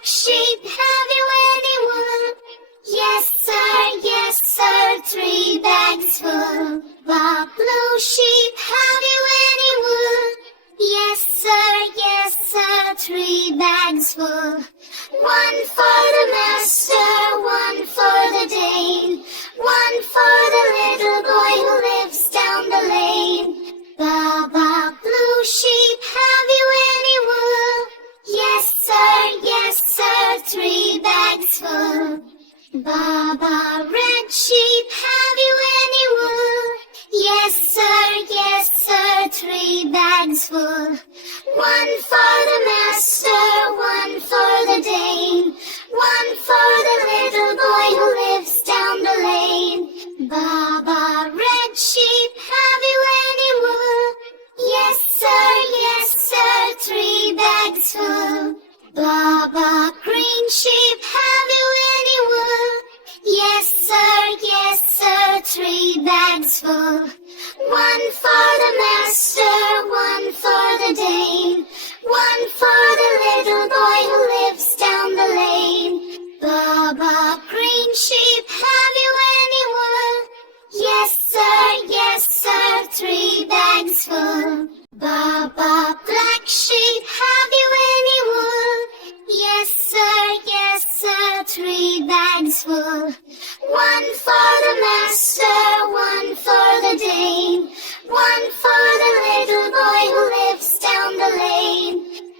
black sheep, have you any wool? Yes sir, 3 bags full. Bob blue sheep, have you any wool? Yes sir, 3 bags full. 1 for the master, 1 for the dame, 1 for the little boy who lives down the lane. Bob blue sheep, have you any wool? Yes sir, 3 bags full. Baba red sheep, have you any wool? Yes sir, 3 bags full. 1 for the master, 1 for the dame, 1 for the little boy who lives down the lane. Baba red sheep, have you any wool? Yes sir, 3 bags full. Baba green sheep, have you any wool? Yes sir, 3 bags full. 1 for the master, 1 for the dame, 1 for the little boy who lives down the lane. Baba green sheep, have you any wool? Yes sir, 3 bags full. Baba black sheep, have you any wool? Yes sir, 3 bags full. 1 for the master, 1 for the dame, 1 for the little boy who lives down the lane.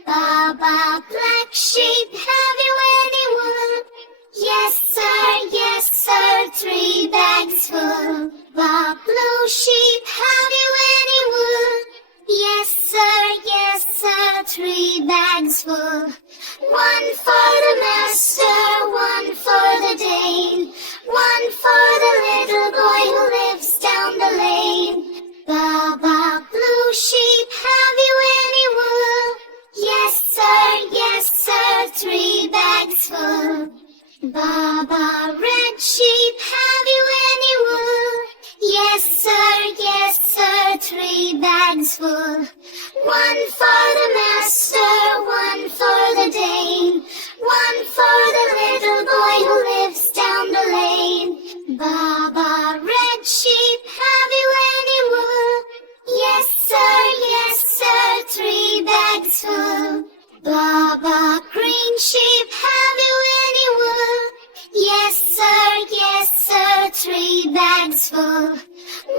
Baba black sheep, have you any wool? Yes sir, 3 bags full. Bob blue sheep, have you any wool? Yes sir, 3 bags full. 1 for the master, 1 for the dame, 1 for the little boy who lives down the lane. Baba blue sheep, have you any wool? Yes sir, 3 bags full. Baba red sheep, have you any wool? Yes sir, 3 bags full. 1 for the master, 1 for the dame, 1 for the little boy who lives down the lane. Baba red sheep, have you any wool? Yes sir, 3 bags full. Baba green sheep, have you any wool? Yes sir, 3 bags full.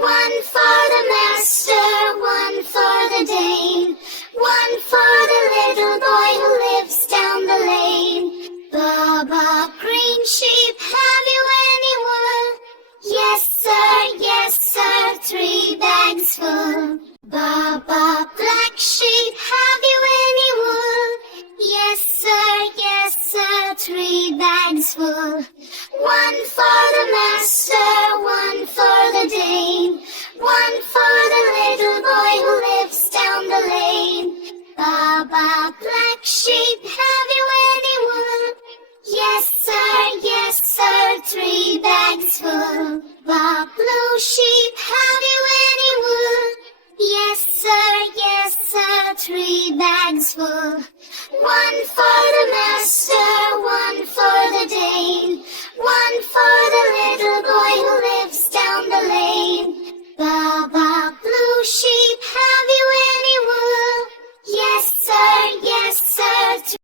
1 for the master, 1 for the dame, 1 for the little boy who lives down the lane. Baba green sheep, have you any wool? Yes sir, 3 bags full. Baba black sheep, have you any wool? Yes sir, 3 bags full. 1 for the master, 1 for the dame, 1 for the little boy who lives down the lane. Baba black sheep, have you any wool? Yes sir, 3 bags full. Bob blue sheep, have you any wool? Yes sir, 3 bags full. 1 for the master.